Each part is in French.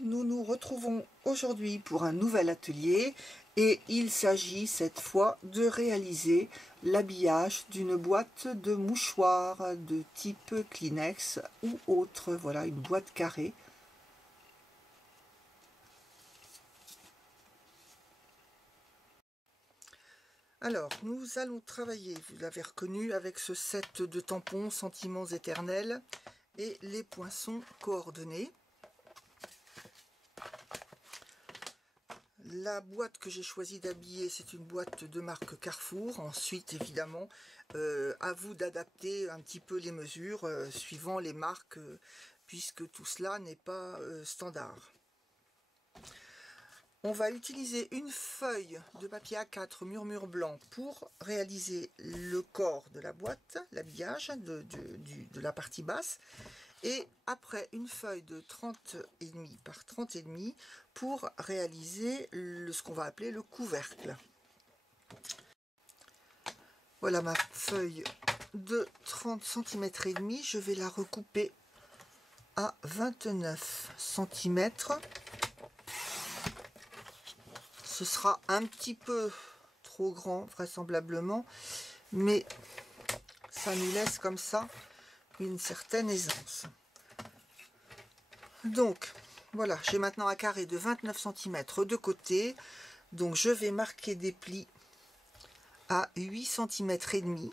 Nous nous retrouvons aujourd'hui pour un nouvel atelier et il s'agit cette fois de réaliser l'habillage d'une boîte de mouchoirs de type Kleenex ou autre. Voilà, une boîte carrée. Alors, nous allons travailler, vous l'avez reconnu, avec ce set de tampons Sentiments éternels et les poinçons coordonnés. La boîte que j'ai choisi d'habiller, c'est une boîte de marque Carrefour. Ensuite, évidemment, à vous d'adapter un petit peu les mesures suivant les marques, puisque tout cela n'est pas standard. On va utiliser une feuille de papier A4 murmure blanc pour réaliser le corps de la boîte, l'habillage de la partie basse. Et après une feuille de 30,5 par 30,5 pour réaliser ce qu'on va appeler le couvercle. Voilà ma feuille de 30 cm et demi. Je vais la recouper à 29 cm. Ce sera un petit peu trop grand vraisemblablement, mais ça nous laisse comme ça une certaine aisance. Donc voilà, j'ai maintenant un carré de 29 cm de côté, donc je vais marquer des plis à 8 cm et demi.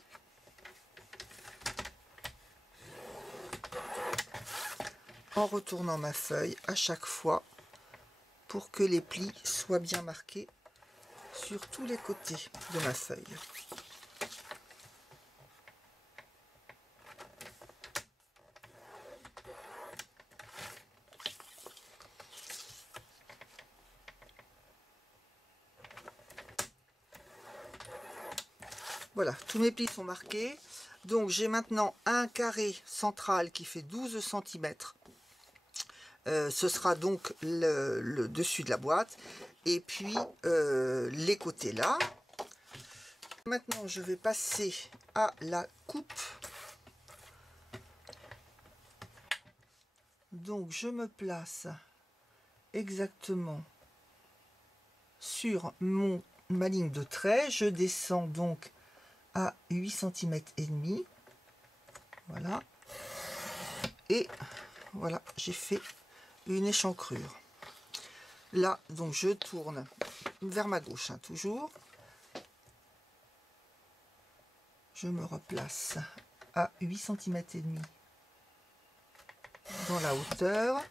En retournant ma feuille à chaque fois pour que les plis soient bien marqués sur tous les côtés de ma feuille. Voilà, tous mes plis sont marqués. Donc j'ai maintenant un carré central qui fait 12 cm. Ce sera donc le dessus de la boîte. Et puis les côtés là. Maintenant je vais passer à la coupe. Donc je me place exactement sur ma ligne de trait. Je descends donc à 8 cm et demi. Voilà. Et voilà, j'ai fait une échancrure. Là, donc je tourne vers ma gauche, hein, toujours. Je me replace à 8 cm et demi dans la hauteur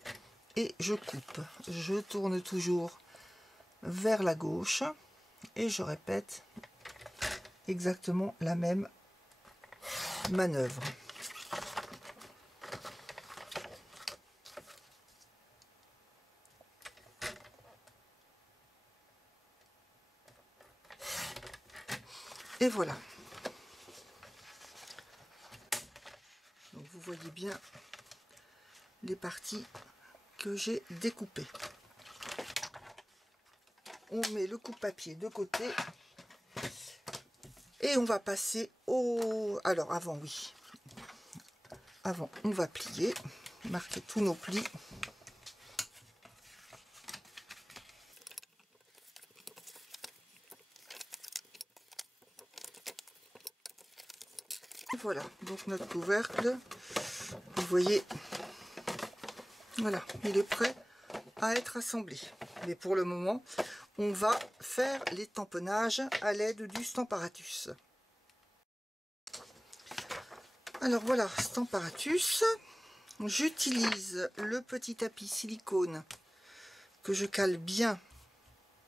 et je coupe. Je tourne toujours vers la gauche et je répète exactement la même manœuvre. Et voilà. Donc vous voyez bien les parties que j'ai découpées. On met le coupe-papier de côté et on va passer au... Alors avant, oui. Avant, on va plier, marquer tous nos plis. Voilà, donc notre couvercle, vous voyez, voilà, il est prêt à être assemblé. Mais pour le moment, on va faire les tamponnages à l'aide du Stamparatus. Alors voilà, Stamparatus, j'utilise le petit tapis silicone que je cale bien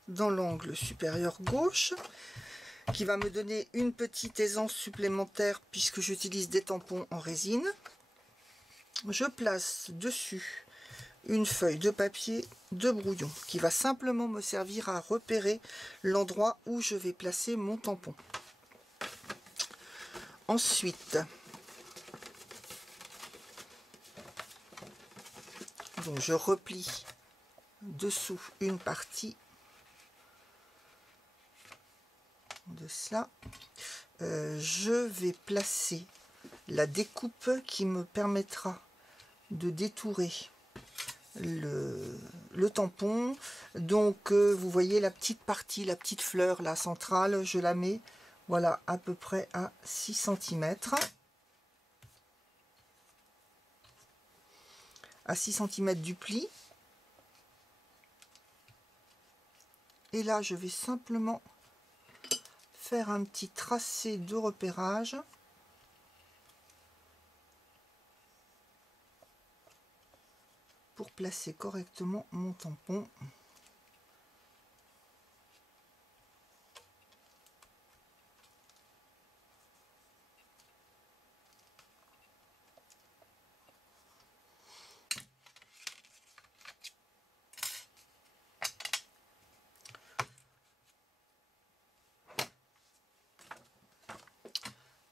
dans l'angle supérieur gauche, qui va me donner une petite aisance supplémentaire puisque j'utilise des tampons en résine. Je place dessus une feuille de papier de brouillon qui va simplement me servir à repérer l'endroit où je vais placer mon tampon. Ensuite, donc je replie dessous une partie de cela. Je vais placer la découpe qui me permettra de détourer le tampon. Donc vous voyez la petite partie, la petite fleur, la centrale, je la mets, voilà, à peu près à 6 cm. À 6 cm du pli. Et là, je vais simplement faire un petit tracé de repérage. Pour placer correctement mon tampon.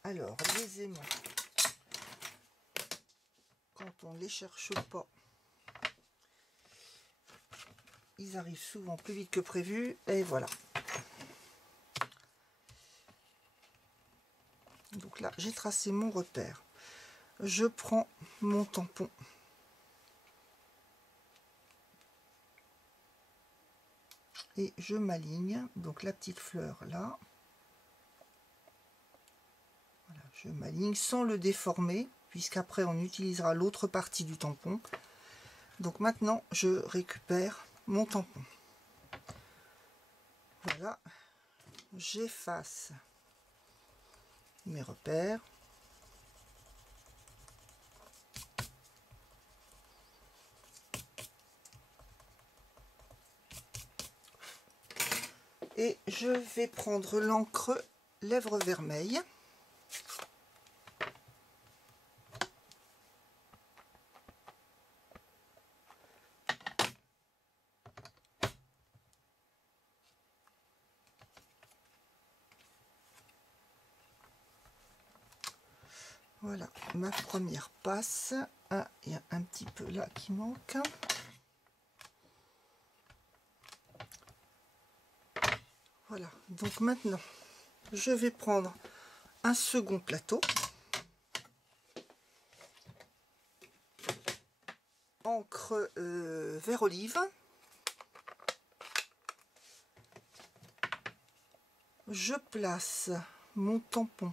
Alors, les aimants, quand on ne les cherche pas, ils arrivent souvent plus vite que prévu, et voilà. Donc là, j'ai tracé mon repère. Je prends mon tampon. Et je m'aligne, donc la petite fleur là. Voilà, je m'aligne sans le déformer, puisqu'après on utilisera l'autre partie du tampon. Donc maintenant, je récupère mon tampon. Voilà, j'efface mes repères. Et je vais prendre l'encre lèvres vermeilles. Voilà ma première passe. Ah, il y a un petit peu là qui manque. Voilà, donc maintenant je vais prendre un second plateau. Encre vert olive. Je place mon tampon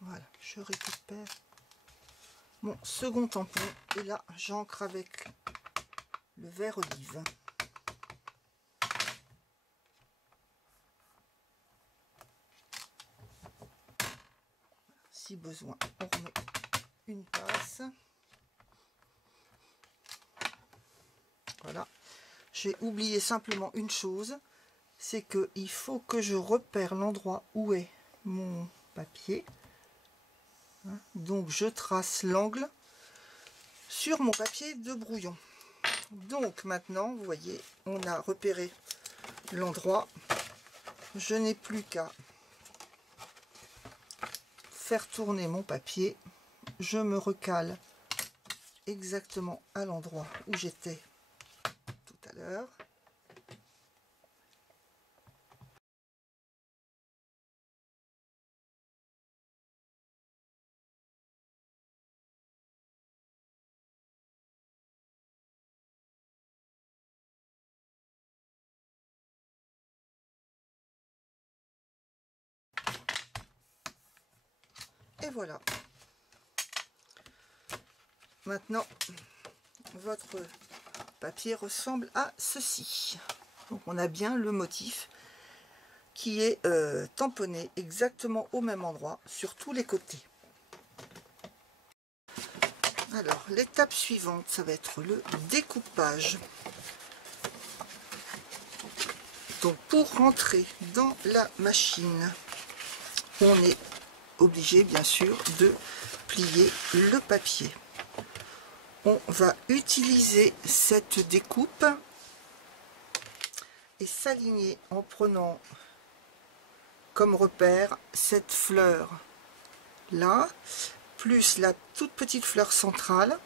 voilà, je récupère mon second tampon et là j'ancre avec le vert olive. Si besoin, on remet une passe. Voilà. J'ai oublié simplement une chose, c'est que il faut que je repère l'endroit où est mon papier. Donc je trace l'angle sur mon papier de brouillon. Donc maintenant, vous voyez, on a repéré l'endroit. Je n'ai plus qu'à faire tourner mon papier. Je me recale exactement à l'endroit où j'étais tout à l'heure. Et voilà. Maintenant, votre papier ressemble à ceci. Donc on a bien le motif qui est tamponné exactement au même endroit sur tous les côtés. Alors l'étape suivante, ça va être le découpage. Donc pour rentrer dans la machine, on est obligé bien sûr de plier le papier. On va utiliser cette découpe et s'aligner en prenant comme repère cette fleur là plus la toute petite fleur centrale.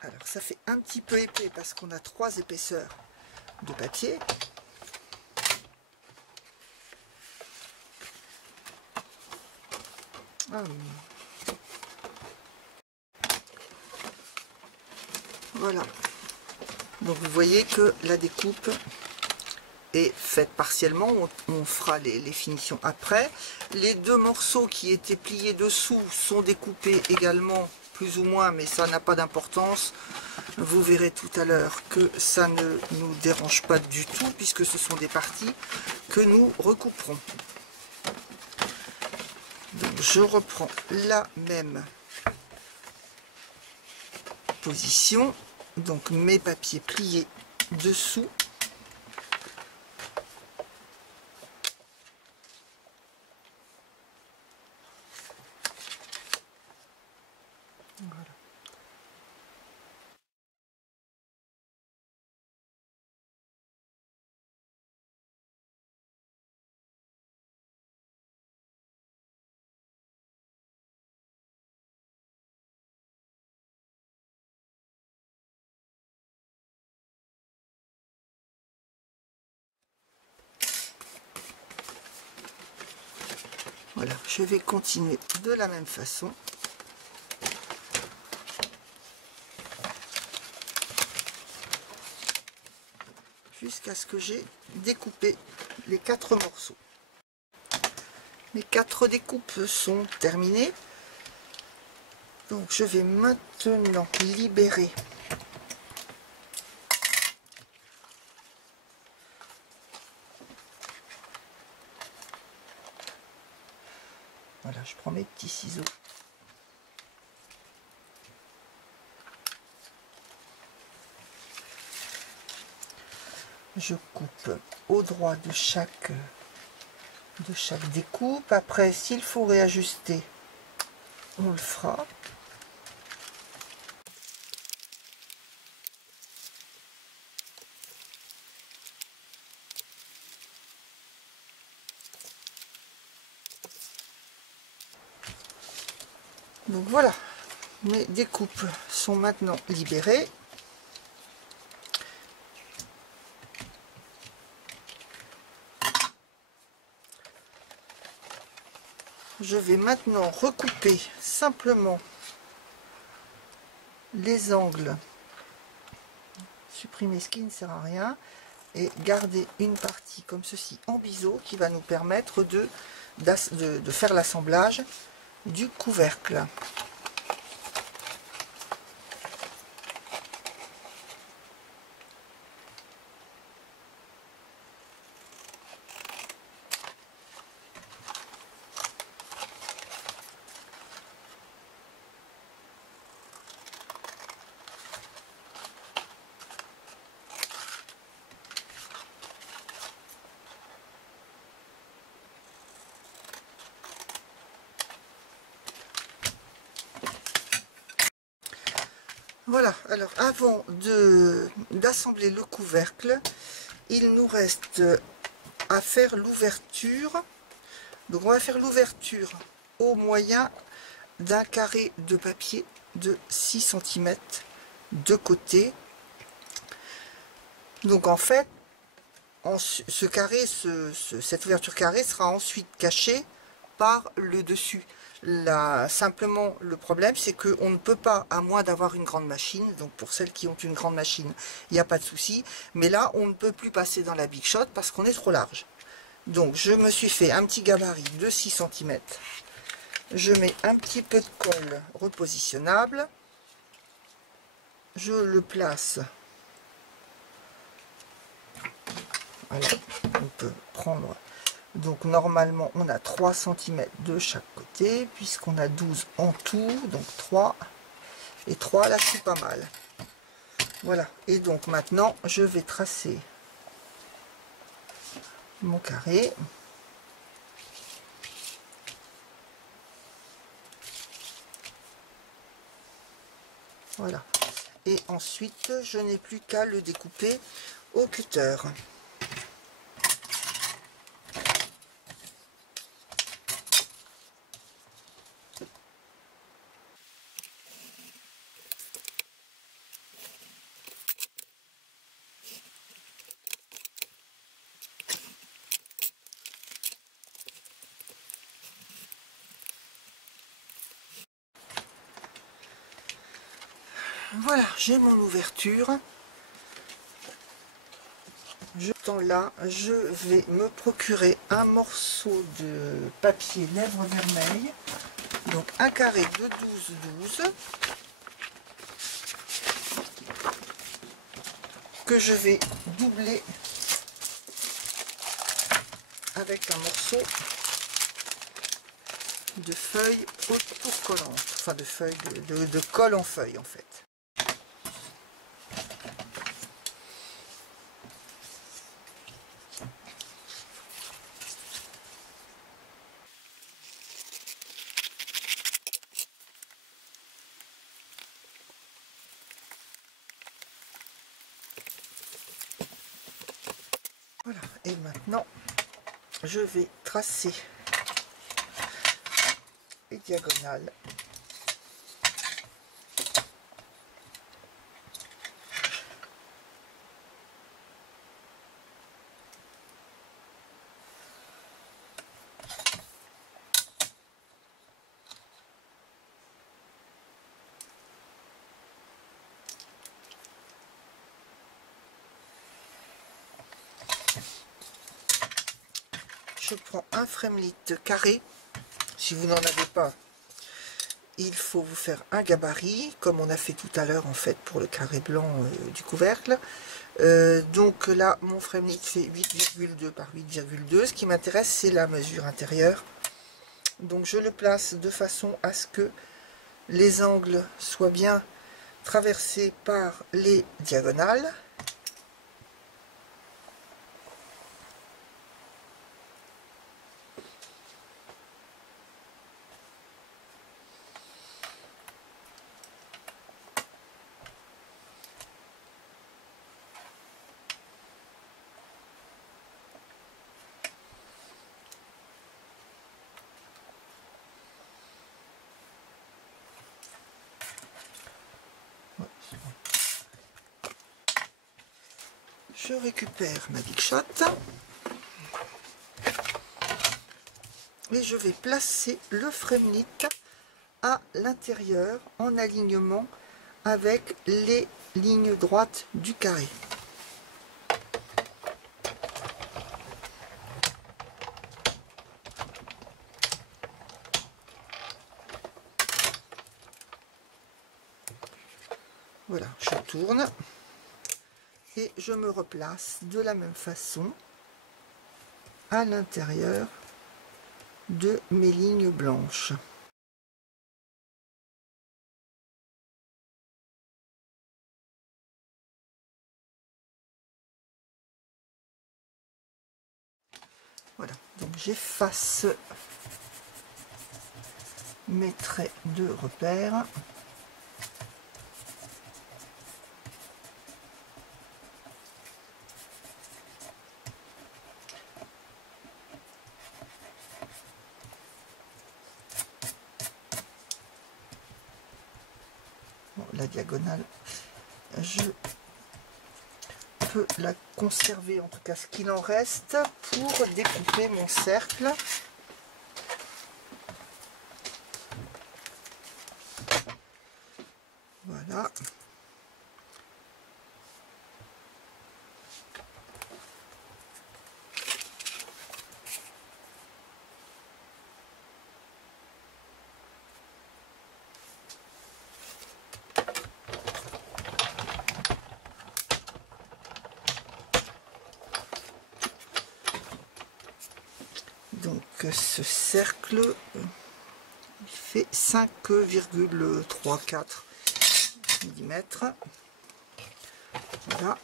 Alors ça fait un petit peu épais parce qu'on a 3 épaisseurs de papier. Voilà. Donc vous voyez que la découpe est faite partiellement. On fera les finitions après. Les 2 morceaux qui étaient pliés dessous sont découpés également, plus ou moins, mais ça n'a pas d'importance. Vous verrez tout à l'heure que ça ne nous dérange pas du tout, puisque ce sont des parties que nous recouperons. Donc je reprends la même position, donc mes papiers pliés dessous. Voilà. Voilà, je vais continuer de la même façon. Jusqu'à ce que j'ai découpé les 4 morceaux. Les 4 découpes sont terminées. Donc je vais maintenant libérer voilà, je prends mes petits ciseaux. Je coupe au droit de chaque découpe. Après, s'il faut réajuster, on le fera. Donc voilà, mes découpes sont maintenant libérées. Je vais maintenant recouper simplement les angles, supprimer ce qui ne sert à rien et garder une partie comme ceci en biseau qui va nous permettre de faire l'assemblage du couvercle. Voilà, alors avant d'assembler le couvercle, il nous reste à faire l'ouverture. Donc on va faire l'ouverture au moyen d'un carré de papier de 6 cm de côté. Donc en fait, cette ouverture carrée sera ensuite cachée par le dessus. Là, simplement, le problème, c'est qu'on ne peut pas, à moins d'avoir une grande machine, donc pour celles qui ont une grande machine, il n'y a pas de souci, mais là, on ne peut plus passer dans la Big Shot parce qu'on est trop large. Donc, je me suis fait un petit gabarit de 6 cm. Je mets un petit peu de colle repositionnable. Je le place. Voilà, on peut prendre... Donc normalement on a 3 cm de chaque côté, puisqu'on a 12 en tout, donc 3 et 3, là c'est pas mal. Voilà, et donc maintenant je vais tracer mon carré. Voilà. Et ensuite, je n'ai plus qu'à le découper au cutter. Voilà, j'ai mon ouverture. Là, je vais me procurer un morceau de papier lèvres vermeilles, donc un carré de 12-12 que je vais doubler avec un morceau de feuille autocollante, enfin de feuille de colle en feuille en fait. Voilà, et maintenant je vais tracer les diagonales. Je prends un Fremlit carré. Si vous n'en avez pas, il faut vous faire un gabarit, comme on a fait tout à l'heure en fait pour le carré blanc du couvercle. Donc là, mon Fremlit fait 8,2 par 8,2. Ce qui m'intéresse, c'est la mesure intérieure. Donc je le place de façon à ce que les angles soient bien traversés par les diagonales. Je récupère ma Big Shot et je vais placer le Fremlit à l'intérieur en alignement avec les lignes droites du carré. Voilà, je tourne et je me replace de la même façon à l'intérieur de mes lignes blanches. Voilà, donc j'efface mes traits de repère. Bon, la diagonale, je peux la conserver, en tout cas ce qu'il en reste, pour découper mon cercle. Voilà. Donc ce cercle il fait 5,34 mm. Voilà.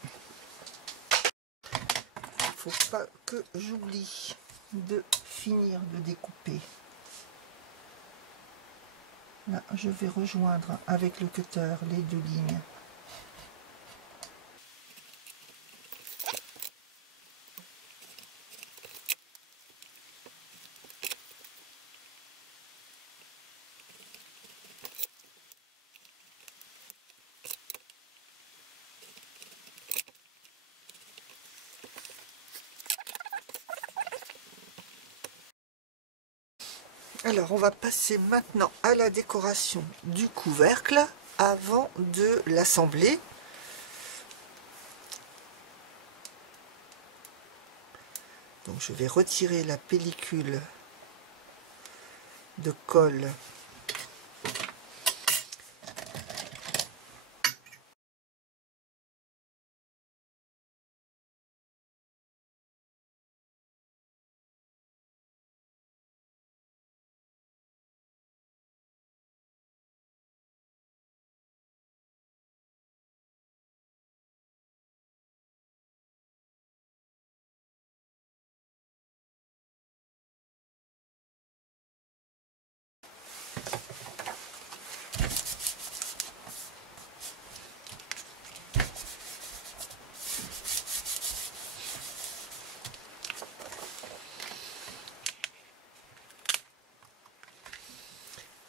Il ne faut pas que j'oublie de finir de découper Là, je vais rejoindre avec le cutter les deux lignes. Alors, on va passer maintenant à la décoration du couvercle avant de l'assembler. Donc, je vais retirer la pellicule de colle .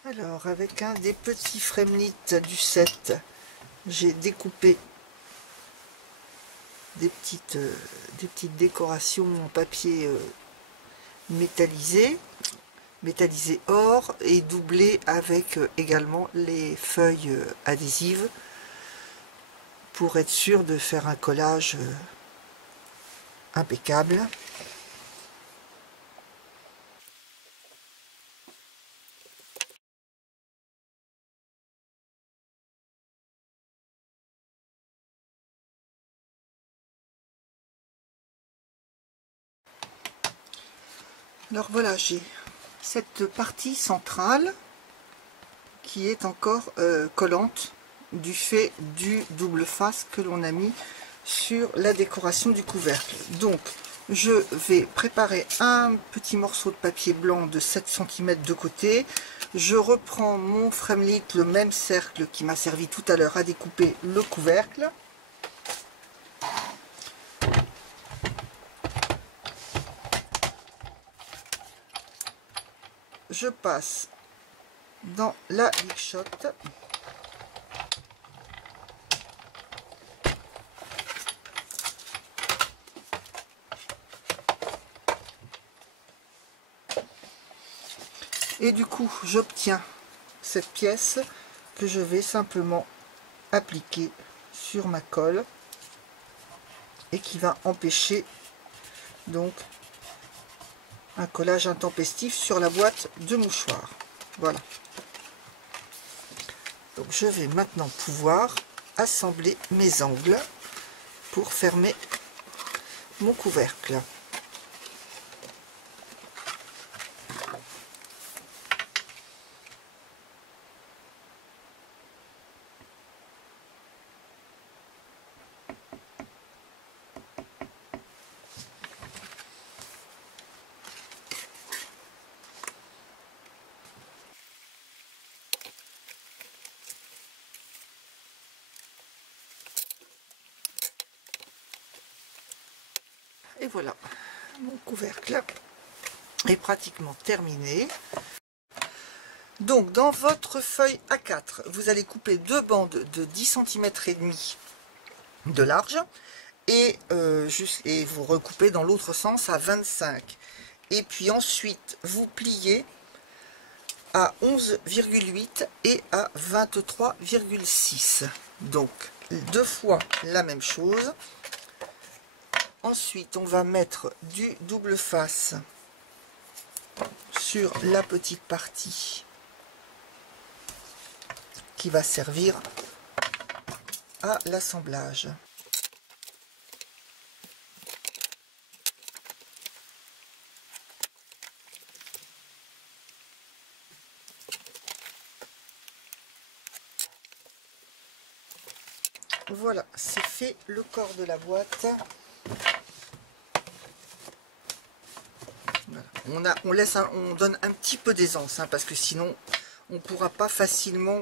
Alors, avec un des petits Fremlit du set, j'ai découpé des petites décorations en papier métallisé or et doublé avec également les feuilles adhésives pour être sûr de faire un collage impeccable. Alors voilà, j'ai cette partie centrale qui est encore collante du fait du double face que l'on a mis sur la décoration du couvercle. Donc je vais préparer un petit morceau de papier blanc de 7 cm de côté. Je reprends mon Fremlit, le même cercle qui m'a servi tout à l'heure à découper le couvercle. Je passe dans la Big Shot. Et du coup, j'obtiens cette pièce que je vais simplement appliquer sur ma colle et qui va empêcher donc un collage intempestif sur la boîte de mouchoirs. Voilà. Donc je vais maintenant pouvoir assembler mes angles pour fermer mon couvercle. Et voilà, mon couvercle est pratiquement terminé. Donc dans votre feuille A4, vous allez couper deux bandes de 10 cm et demi de large et vous recoupez dans l'autre sens à 25. Et puis ensuite vous pliez à 11,8 et à 23,6. Donc deux fois la même chose. Ensuite, on va mettre du double face sur la petite partie qui va servir à l'assemblage. Voilà, c'est fait le corps de la boîte. Voilà. On donne un petit peu d'aisance, hein, parce que sinon on ne pourra pas facilement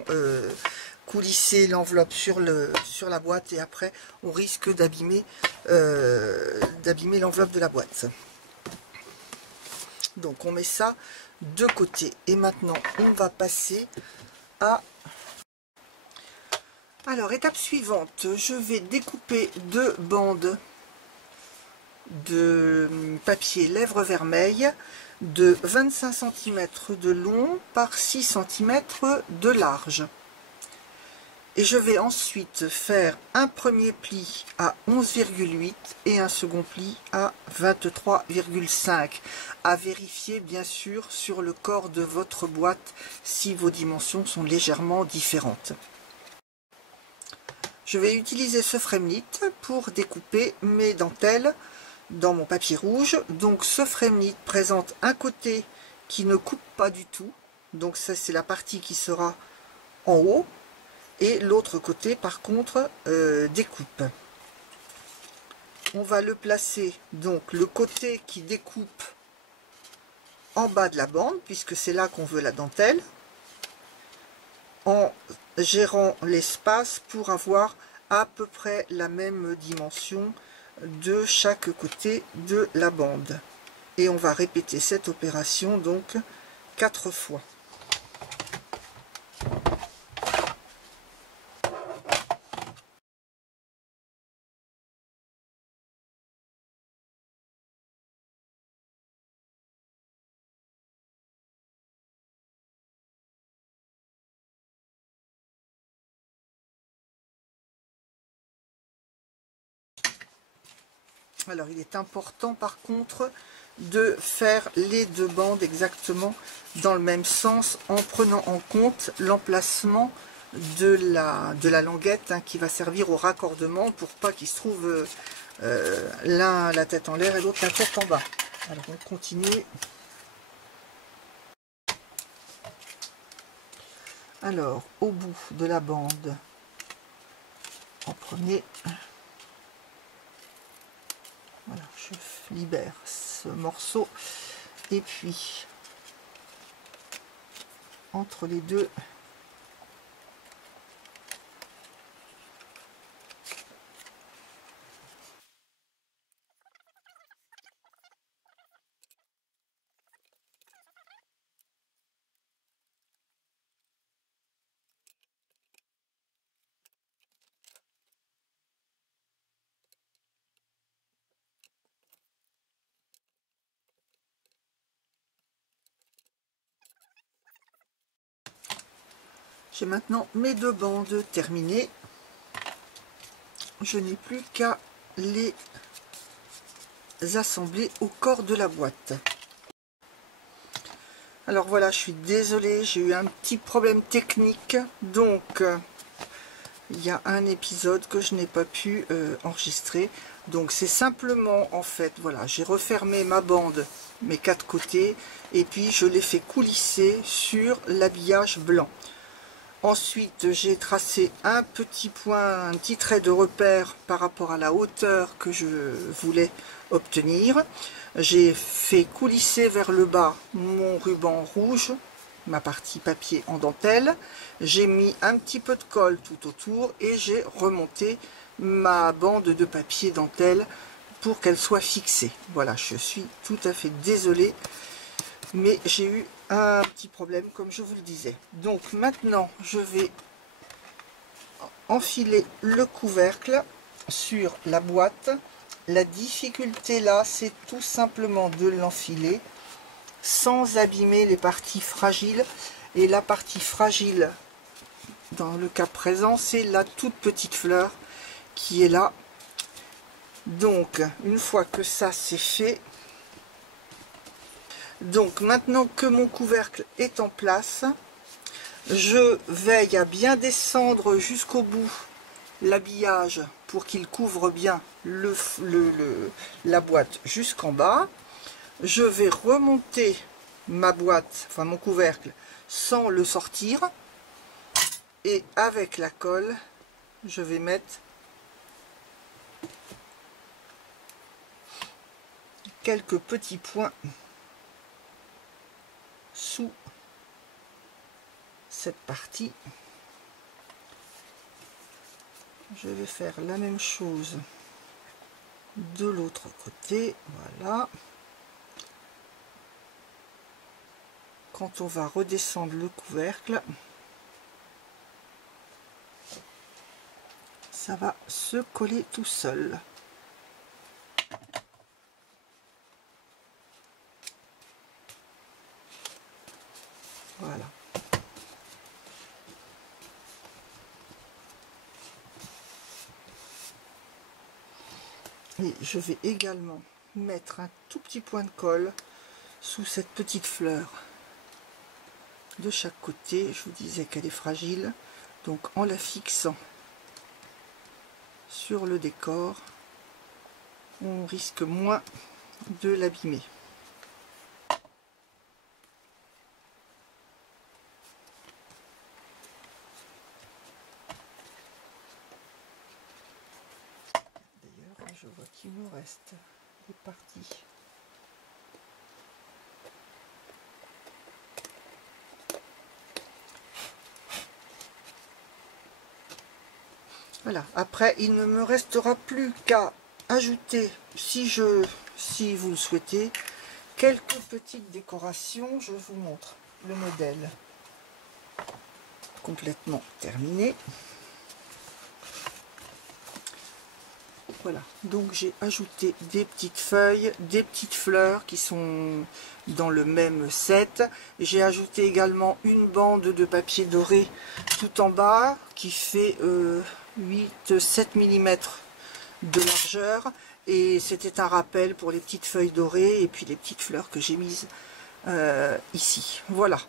coulisser l'enveloppe sur la boîte, et après on risque d'abîmer l'enveloppe de la boîte. Donc on met ça de côté, et maintenant on va passer à... Alors, étape suivante, je vais découper 2 bandes de papier lèvres vermeilles de 25 cm de long par 6 cm de large. Et je vais ensuite faire un premier pli à 11,8 et un second pli à 23,5. À vérifier bien sûr sur le corps de votre boîte si vos dimensions sont légèrement différentes. Je vais utiliser ce Fremlit pour découper mes dentelles dans mon papier rouge. Donc ce Fremlit présente un côté qui ne coupe pas du tout, donc ça c'est la partie qui sera en haut, et l'autre côté par contre découpe. On va le placer, donc le côté qui découpe, en bas de la bande, puisque c'est là qu'on veut la dentelle, en gérant l'espace pour avoir à peu près la même dimension de chaque côté de la bande. Et on va répéter cette opération donc 4 fois. Alors il est important par contre de faire les 2 bandes exactement dans le même sens, en prenant en compte l'emplacement de la languette qui va servir au raccordement, pour pas qu'il se trouve l'un la tête en l'air et l'autre la tête en bas. Alors on continue. Alors au bout de la bande, en premier, voilà, je libère ce morceau, et puis entre les deux, j'ai maintenant mes 2 bandes terminées. Je n'ai plus qu'à les assembler au corps de la boîte. Alors voilà, je suis désolée, j'ai eu un petit problème technique, donc il y a un épisode que je n'ai pas pu enregistrer. Donc c'est simplement, en fait, voilà, j'ai refermé ma bande, mes 4 côtés, et puis je l'ai fait coulisser sur l'habillage blanc. Ensuite, j'ai tracé un petit point, un petit trait de repère par rapport à la hauteur que je voulais obtenir. J'ai fait coulisser vers le bas mon ruban rouge, ma partie papier en dentelle. J'ai mis un petit peu de colle tout autour et j'ai remonté ma bande de papier dentelle pour qu'elle soit fixée. Voilà, je suis tout à fait désolée, mais j'ai eu un petit problème comme je vous le disais. Donc maintenant je vais enfiler le couvercle sur la boîte. La difficulté là, c'est tout simplement de l'enfiler sans abîmer les parties fragiles, et la partie fragile dans le cas présent, c'est la toute petite fleur qui est là. Donc une fois que ça c'est fait, donc maintenant que mon couvercle est en place, je veille à bien descendre jusqu'au bout l'habillage pour qu'il couvre bien la boîte jusqu'en bas. Je vais remonter ma boîte, enfin mon couvercle, sans le sortir, et avec la colle, je vais mettre quelques petits points sous cette partie. Je vais faire la même chose de l'autre côté. Voilà. Quand on va redescendre le couvercle, ça va se coller tout seul. Voilà. Et je vais également mettre un tout petit point de colle sous cette petite fleur de chaque côté. Je vous disais qu'elle est fragile, donc en la fixant sur le décor, on risque moins de l'abîmer. D'ailleurs, je vois qu'il me reste des parties. Voilà, après il ne me restera plus qu'à ajouter, si vous le souhaitez, quelques petites décorations. Je vous montre le modèle complètement terminé. Voilà, donc j'ai ajouté des petites feuilles, des petites fleurs qui sont dans le même set. J'ai ajouté également une bande de papier doré tout en bas qui fait 8-7 mm de largeur, et c'était un rappel pour les petites feuilles dorées et puis les petites fleurs que j'ai mises ici. Voilà,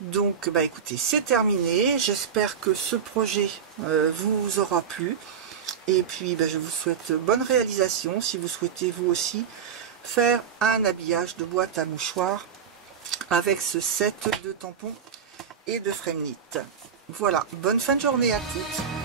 donc bah écoutez, c'est terminé. J'espère que ce projet vous aura plu. Et puis je vous souhaite bonne réalisation si vous souhaitez vous aussi faire un habillage de boîte à mouchoirs avec ce set de tampons et de frame knit. Voilà, bonne fin de journée à toutes.